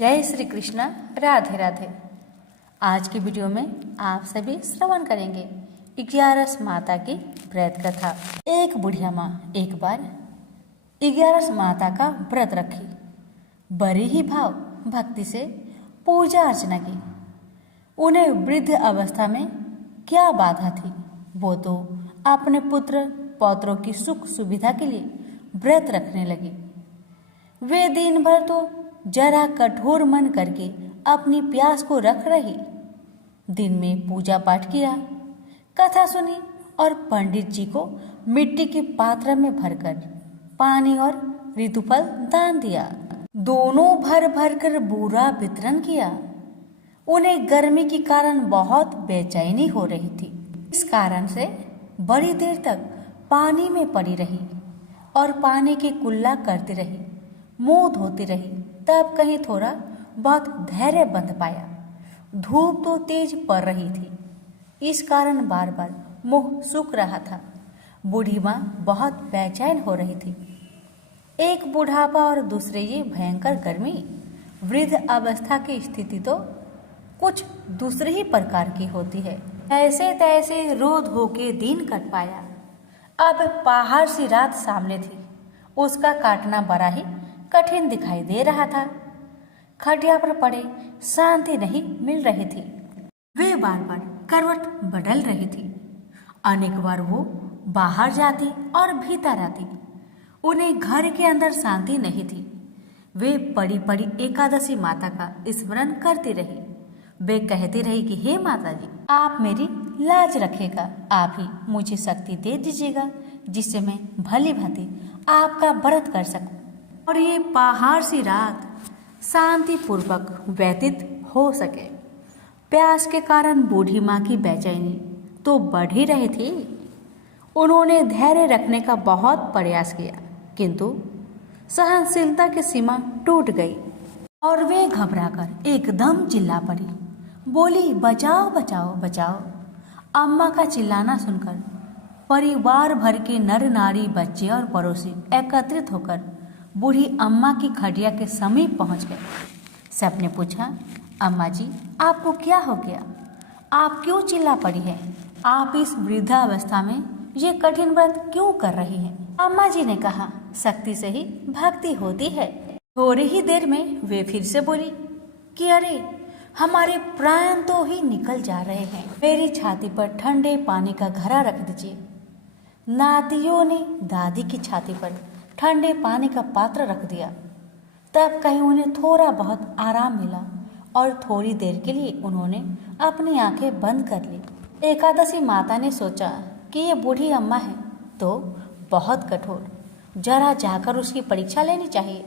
जय श्री कृष्ण। राधे राधे। आज की वीडियो में आप सभी श्रवण करेंगे 11 माता की व्रत कथा। एक बुढ़िया माँ एक बार 11 माता का व्रत रखी, बड़ी ही भाव भक्ति से पूजा अर्चना की। उन्हें वृद्ध अवस्था में क्या बाधा थी, वो तो अपने पुत्र पौत्रों की सुख सुविधा के लिए व्रत रखने लगी। वे दिन भर तो जरा कठोर मन करके अपनी प्यास को रख रही। दिन में पूजा पाठ किया, कथा सुनी और पंडित जी को मिट्टी के पात्र में भरकर पानी और ऋतुफल दान दिया। दोनों भर भर कर बूरा वितरण किया। उन्हें गर्मी के कारण बहुत बेचैनी हो रही थी। इस कारण से बड़ी देर तक पानी में पड़ी रही और पानी की कुल्ला करती रही, मुंह धोती रही। तब कहीं थोड़ा बहुत धैर्य बंध पाया। धूप तो तेज पड़ रही थी, इस कारण बार बार मुंह सूख रहा था। बूढ़ी माँ बहुत बेचैन हो रही थी। एक बुढ़ापा और दूसरे ये भयंकर गर्मी। वृद्ध अवस्था की स्थिति तो कुछ दूसरे ही प्रकार की होती है। ऐसे तैसे रो धो के दिन कट पाया। अब पहाड़ सी रात सामने थी, उसका काटना बड़ा ही कठिन दिखाई दे रहा था। खटिया पर पड़े शांति नहीं मिल रही थी। वे बार बार करवट बदल रही थी। अनेक बार वो बाहर जाती और भीतर आती। उन्हें घर के अंदर शांति नहीं थी। वे पड़ी पड़ी एकादशी माता का स्मरण करती रही। वे कहती रही कि हे माता जी, आप मेरी लाज रखेगा, आप ही मुझे शक्ति दे दीजिएगा जिससे मैं भली भांति आपका व्रत कर सकूं और ये पहाड़ सी रात शांति पूर्वक व्यतीत हो सके। प्यास के कारण बूढ़ी माँ की बेचैनी तो बढ़ ही रही थी। उन्होंने धैर्य रखने का बहुत प्रयास किया, किंतु सहनशीलता की सीमा टूट गई और वे घबराकर एकदम चिल्ला पड़ी। बोली, बचाओ बचाओ बचाओ। अम्मा का चिल्लाना सुनकर परिवार भर के नर नारी, बच्चे और पड़ोसी एकत्रित होकर बूढ़ी अम्मा की खटिया के समीप पहुंच गए। सबने पूछा, अम्मा जी आपको क्या हो गया? आप क्यों चिल्ला पड़ी है? आप इस वृद्धावस्था में ये कठिन व्रत क्यों कर रही हैं? अम्मा जी ने कहा, शक्ति से ही भक्ति होती है। थोड़ी ही देर में वे फिर से बोली कि अरे हमारे प्राण तो ही निकल जा रहे हैं। मेरी छाती पर ठंडे पानी का घड़ा रख दीजिए। नातियों ने दादी की छाती पर ठंडे पानी का पात्र रख दिया। तब कहीं उन्हें थोड़ा बहुत आराम मिला और थोड़ी देर के लिए उन्होंने अपनी आंखें बंद कर ली। एकादशी माता ने सोचा कि ये बूढ़ी अम्मा है तो बहुत कठोर, जरा जाकर उसकी परीक्षा लेनी चाहिए।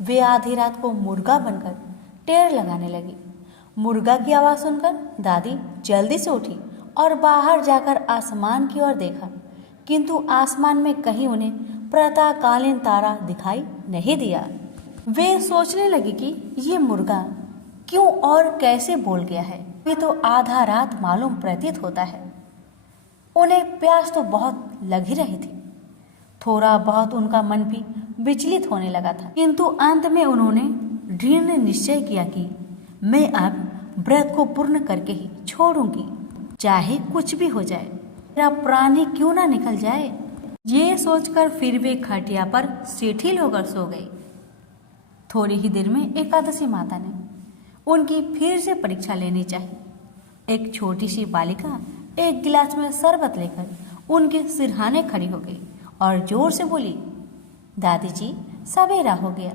वे आधी रात को मुर्गा बनकर टेर लगाने लगी। मुर्गा की आवाज़ सुनकर दादी जल्दी से उठी और बाहर जाकर आसमान की ओर देखा, किंतु आसमान में कहीं उन्हें प्रातःकालीन तारा दिखाई नहीं दिया। वे सोचने लगी कि ये मुर्गा क्यों और कैसे बोल गया है। ये तो आधा रात मालूम प्रतीत होता है। उन्हें प्यास तो बहुत लग ही रही थी। थोड़ा बहुत उनका मन भी विचलित होने लगा था, किंतु अंत में उन्होंने दृढ़ निश्चय किया कि मैं अब व्रत को पूर्ण करके ही छोड़ूंगी, चाहे कुछ भी हो जाए, मेरा प्राण ही क्यों ना निकल जाए। ये सोचकर फिर वे खटिया पर शिथिल होकर सो गई। थोड़ी ही देर में एकादशी माता ने उनकी फिर से परीक्षा लेनी चाहिए। एक छोटी सी बालिका एक गिलास में शरबत लेकर उनके सिरहाने खड़ी हो गई और जोर से बोली, दादी जी सवेरा हो गया,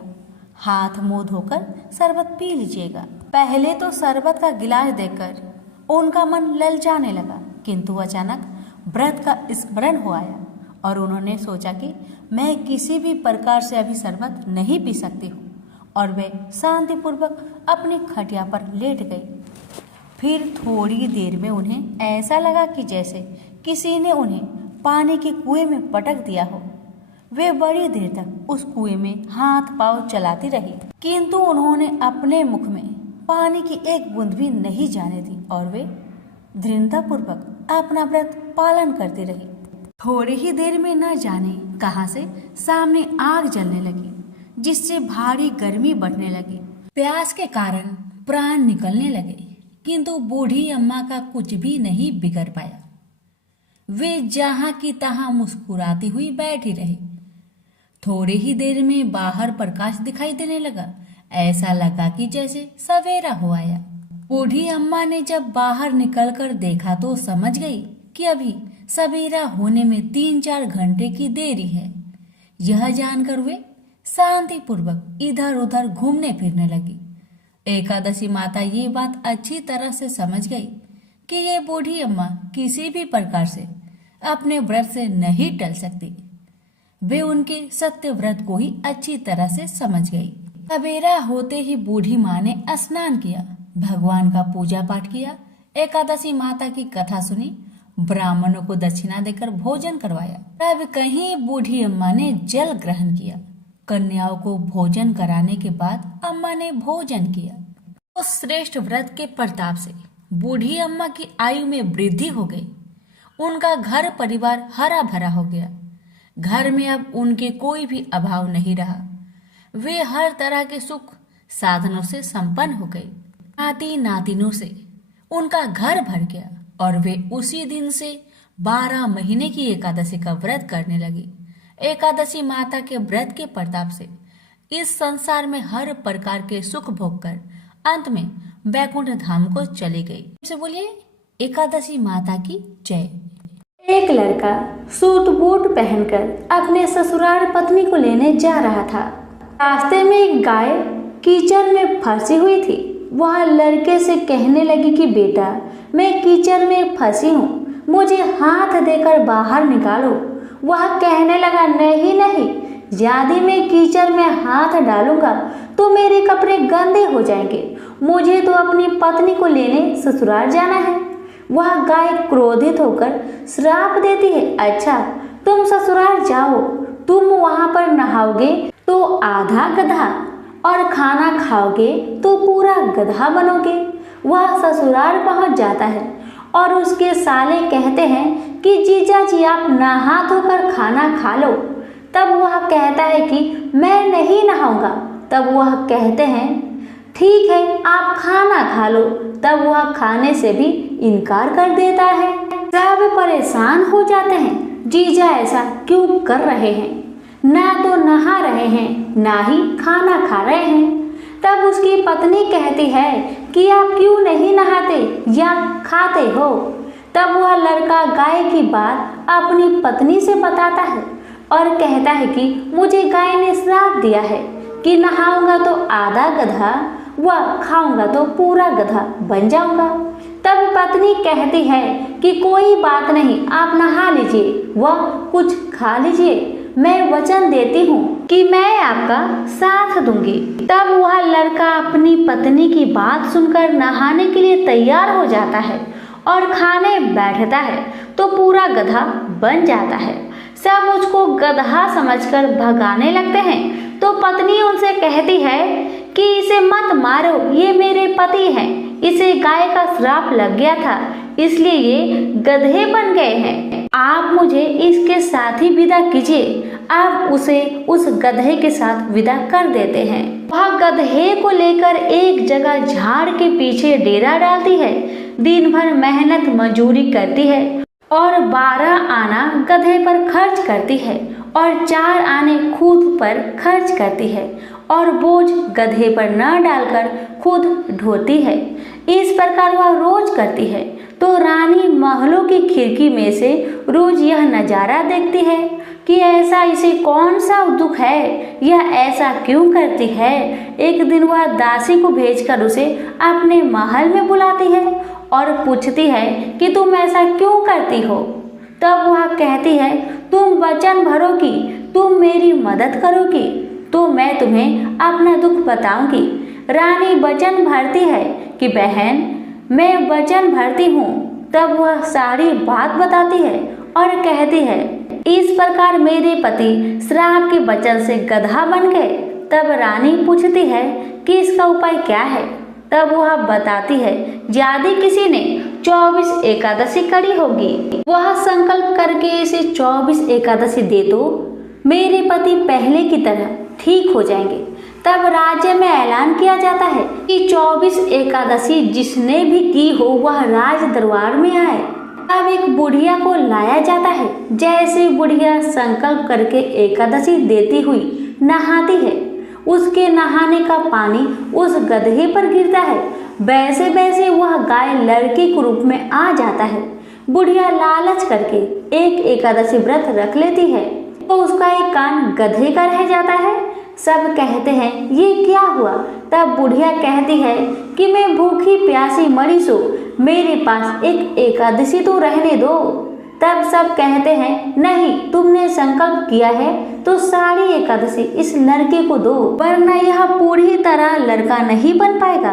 हाथ मुंह धोकर शरबत पी लीजिएगा। पहले तो शरबत का गिलास देखकर उनका मन ललचाने लगा, किंतु अचानक व्रत का स्मरण हो आया और उन्होंने सोचा कि मैं किसी भी प्रकार से अभी शरबत नहीं पी सकती हूँ और वे शांतिपूर्वक अपनी खटिया पर लेट गई। फिर थोड़ी देर में उन्हें ऐसा लगा कि जैसे किसी ने उन्हें पानी के कुएं में पटक दिया हो। वे बड़ी देर तक उस कुएं में हाथ पांव चलाती रही, किंतु उन्होंने अपने मुख में पानी की एक बूंद भी नहीं जाने दी और वे दृढ़तापूर्वक अपना व्रत पालन करती रही। थोड़ी ही देर में न जाने कहां से सामने आग जलने लगी, जिससे भारी गर्मी बढ़ने लगी। प्यास के कारण प्राण निकलने लगे, किंतु बूढ़ी अम्मा का कुछ भी नहीं बिगड़ पाया। वे जहां की तहां मुस्कुराती हुई बैठी रही। थोड़ी ही देर में बाहर प्रकाश दिखाई देने लगा। ऐसा लगा कि जैसे सवेरा हो आया। बूढ़ी अम्मा ने जब बाहर निकलकर देखा तो समझ गई कि अभी सवेरा होने में 3-4 घंटे की देरी है। यह जानकर वे शांतिपूर्वक इधर उधर घूमने फिरने लगी। एकादशी माता ये बात अच्छी तरह से समझ गई कि ये बूढ़ी अम्मा किसी भी प्रकार से अपने व्रत से नहीं टल सकती। वे उनके सत्य व्रत को ही अच्छी तरह से समझ गई। सवेरा होते ही बूढ़ी माँ ने स्नान किया, भगवान का पूजा पाठ किया, एकादशी माता की कथा सुनी, ब्राह्मणों को दक्षिणा देकर भोजन करवाया। तब कहीं बूढ़ी अम्मा ने जल ग्रहण किया। कन्याओं को भोजन कराने के बाद अम्मा ने भोजन किया। उस श्रेष्ठ व्रत के प्रताप से बूढ़ी अम्मा की आयु में वृद्धि हो गई। उनका घर परिवार हरा भरा हो गया। घर में अब उनके कोई भी अभाव नहीं रहा। वे हर तरह के सुख साधनों से संपन्न हो गई। नाती नातिनों से उनका घर भर गया और वे उसी दिन से 12 महीने की एकादशी का व्रत करने लगी। एकादशी माता के व्रत के प्रताप से इस संसार में हर प्रकार के सुख भोग कर अंत में वैकुंठ धाम को चली गई। से बोलिए एकादशी माता की जय। एक लड़का सूट बूट पहनकर अपने ससुराल पत्नी को लेने जा रहा था। रास्ते में एक गाय कीचड़ में फंसी हुई थी। वह लड़के से कहने लगी कि बेटा, मैं कीचड़ में फंसी हूँ, मुझे हाथ देकर बाहर निकालो। वह कहने लगा, नहीं नहीं, यदि मैं कीचड़ में हाथ डालूंगा तो मेरे कपड़े गंदे हो जाएंगे। मुझे तो अपनी पत्नी को लेने ससुराल जाना है। वह गाय क्रोधित होकर श्राप देती है, अच्छा तुम ससुराल जाओ, तुम वहां पर नहाओगे तो आधा गधा और खाना खाओगे तो पूरा गधा बनोगे। वह ससुराल पहुंच जाता है और उसके साले कहते हैं कि जीजा जी आप नहा धोकर खाना खा लो। तब वह कहता है कि मैं नहीं नहाऊंगा। तब वह कहते हैं ठीक है आप खाना खा लो। तब वह खाने से भी इनकार कर देता है। सब परेशान हो जाते हैं, जीजा ऐसा क्यों कर रहे हैं, ना तो नहा रहे हैं ना ही खाना खा रहे हैं। तब उसकी पत्नी कहती है कि आप क्यों नहीं नहाते या खाते हो। तब वह लड़का गाय की बात अपनी पत्नी से बताता है और कहता है कि मुझे गाय ने श्राप दिया है कि नहाऊंगा तो आधा गधा व खाऊंगा तो पूरा गधा बन जाऊंगा। तब पत्नी कहती है कि कोई बात नहीं, आप नहा लीजिए व कुछ खा लीजिए, मैं वचन देती हूँ कि मैं आपका साथ दूंगी। तब वह लड़का अपनी पत्नी की बात सुनकर नहाने के लिए तैयार हो जाता है और खाने बैठता है तो पूरा गधा बन जाता है। सब उसको गधा समझकर भगाने लगते हैं तो पत्नी उनसे कहती है कि इसे मत मारो, ये मेरे पति हैं, इसे गाय का श्राप लग गया था इसलिए ये गधे बन गए हैं। आप मुझे इसके साथ ही विदा कीजिए। आप उसे उस गधे के साथ विदा कर देते हैं। वह गधे को लेकर एक जगह झाड़ के पीछे डेरा डालती है। दिन भर मेहनत मजूरी करती है और 12 आना गधे पर खर्च करती है और 4 आने खुद पर खर्च करती है और बोझ गधे पर न डालकर खुद ढोती है। इस प्रकार वह रोज करती है तो रानी महलों की खिड़की में से रोज यह नजारा देखती है कि ऐसा इसे कौन सा दुख है, यह ऐसा क्यों करती है। एक दिन वह दासी को भेजकर उसे अपने महल में बुलाती है और पूछती है कि तुम ऐसा क्यों करती हो। तब वह कहती है तुम वचन भरोगी, तुम मेरी मदद करोगी तो मैं तुम्हें अपना दुख बताऊंगी। रानी वचन भरती है कि बहन मैं वचन भरती हूँ। तब वह सारी बात बताती है और कहती है इस प्रकार मेरे पति श्राप के वचन से गधा बन गए। तब रानी पूछती है कि इसका उपाय क्या है। तब वह बताती है यदि किसी ने 24 एकादशी करी होगी, वह संकल्प करके इसे 24 एकादशी दे दो, मेरे पति पहले की तरह ठीक हो जाएंगे। तब राज्य में ऐलान किया जाता है कि 24 एकादशी जिसने भी की हो वह राज दरबार में आए। तब एक बुढ़िया को लाया जाता है। जैसे बुढ़िया संकल्प करके एकादशी देती हुई नहाती है, उसके नहाने का पानी उस गधे पर गिरता है। वैसे वैसे वह गाय लड़के के रूप में आ जाता है। बुढ़िया लालच करके एक एकादशी व्रत रख लेती है तो उसका एक कान गधे का रह जाता है। सब कहते हैं ये क्या हुआ? तब बुढ़िया कहती है कि मैं भूखी प्यासी मरी सो, मेरे पास एक एकादशी तो रहने दो। तब सब कहते हैं नहीं, तुमने संकल्प किया है तो सारी एकादशी इस लड़के को दो, वरना यह पूरी तरह लड़का नहीं बन पाएगा।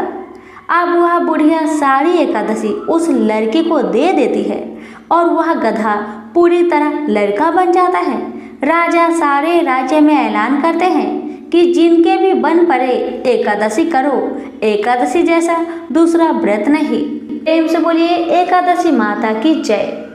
अब वह बुढ़िया सारी एकादशी उस लड़के को दे देती है और वह गधा पूरी तरह लड़का बन जाता है। राजा सारे राज्य में ऐलान करते हैं कि जिनके भी बन पड़े एकादशी करो, एकादशी जैसा दूसरा व्रत नहीं। प्रेम से बोलिए एकादशी माता की जय।